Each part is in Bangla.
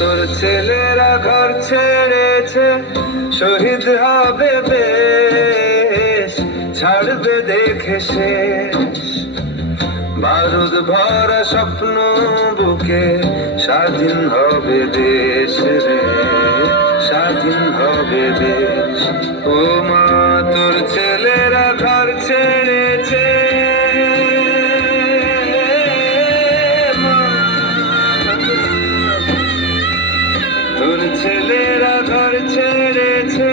তোর ছেলেরা ঘর ছেড়েছে, শহীদ হবে বেশ, ছাড়বে দেখে শেষ। বারুদ ভরা স্বপ্ন বুকে, স্বাধীন হবে দেশ রে, স্বাধীন হবে দেশ। ও মা তোর ছেলেরা ঘর ছেড়েছে, তোর ছেলেরা ঘর ছেড়েছে,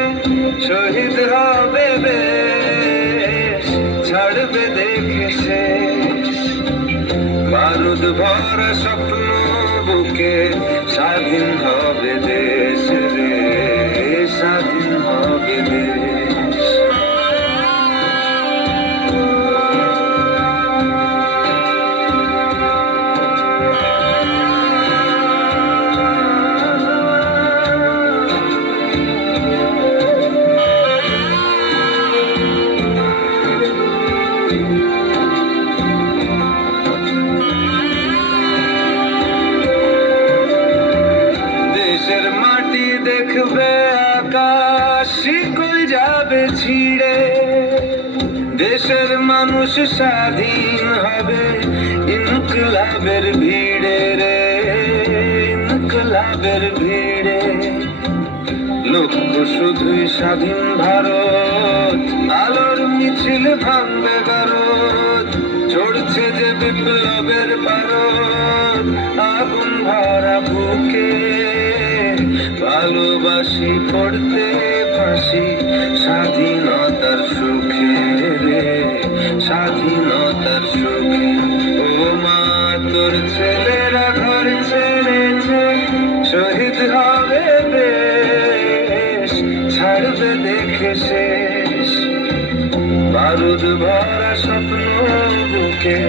শহীদ হবে বেশ, ছাড়বে দেখে শেষ। বারুদ ভরা স্বপ্ন বুকে, স্বাধীন হবে দেশ রে, স্বাধীন হবে দেশ। দেশের মাটি দেখবে আকাশ, শিকল যাবে ছিঁড়ে। দেশের মানুষ স্বাধীন হবে ইনকলাবের ভিড়ে রে, ইনকলাবের ভিড়ে। লক্ষ্য শুধুই স্বাধীন ভারত, আলোর মিছিল ভাঙবে ভারত। চড়ছে যে বিপ্লবের পারদ, আগুন ভরা বুকে, ভালোবাসি পড়তে ফাঁসি, স্বাধীনতার সুখে রে, স্বাধীনতার সুখে। ও মা তোর ছেলেরা ঘর ছেড়েছে, শহীদ হবে বেশ, ছাড়বে দেখে শেষ। বারুদ ভরা স্বপ্ন বুকে,